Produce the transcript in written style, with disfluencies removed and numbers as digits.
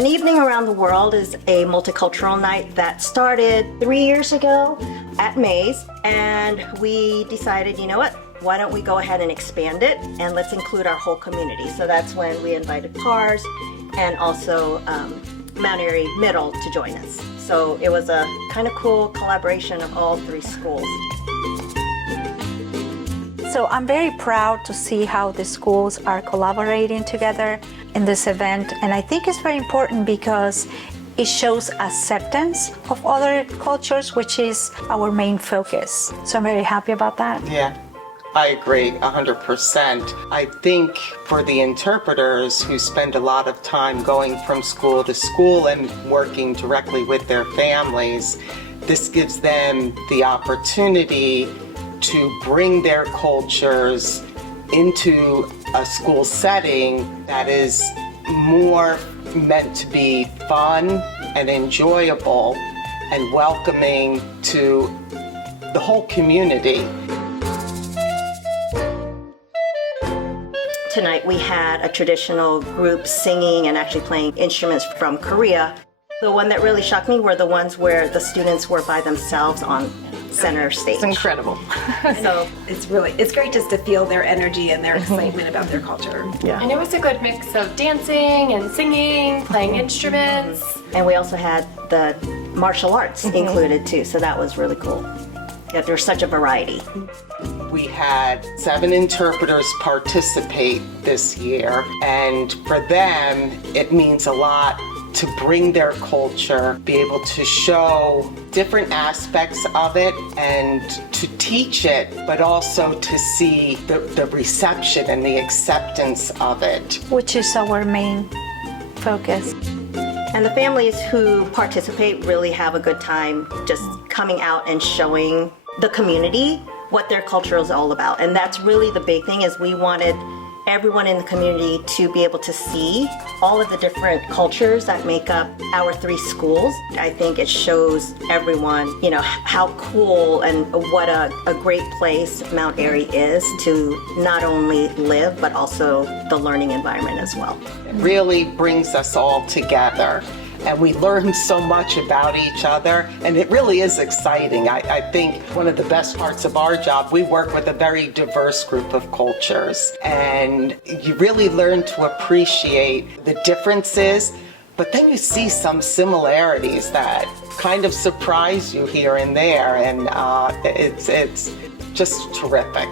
An Evening Around the World is a multicultural night that started 3 years ago at Mays, and we decided, you know what, why don't we go ahead and expand it and let's include our whole community. So that's when we invited PARS and also Mount Airy Middle to join us. So it was a kind of cool collaboration of all three schools. So I'm very proud to see how the schools are collaborating together in this event, and I think it's very important because it shows acceptance of other cultures, which is our main focus. So I'm very happy about that. Yeah, I agree 100%. I think for the interpreters who spend a lot of time going from school to school and working directly with their families, this gives them the opportunity to bring their cultures into a school setting that is more meant to be fun and enjoyable and welcoming to the whole community. Tonight we had a traditional group singing and actually playing instruments from Korea. The one that really shocked me were the ones where the students were by themselves on center stage. It's incredible. So it's great just to feel their energy and their excitement about their culture. Yeah. And it was a good mix of dancing and singing, playing instruments. And we also had the martial arts included too, so that was really cool. Yeah, there's such a variety. We had 7 interpreters participate this year, and for them, it means a lot to bring their culture, be able to show different aspects of it and to teach it, but also to see the reception and the acceptance of it. Which is our main focus. And the families who participate really have a good time just coming out and showing the community what their culture is all about. And that's really the big thing, is we wanted everyone in the community to be able to see all of the different cultures that make up our 3 schools. I think it shows everyone, you know, how cool and what a great place Mount Airy is to not only live, but also the learning environment as well. It really brings us all together, and we learn so much about each other, and it really is exciting. I think one of the best parts of our job, we work with a very diverse group of cultures, and you really learn to appreciate the differences, but then you see some similarities that kind of surprise you here and there, and it's just terrific.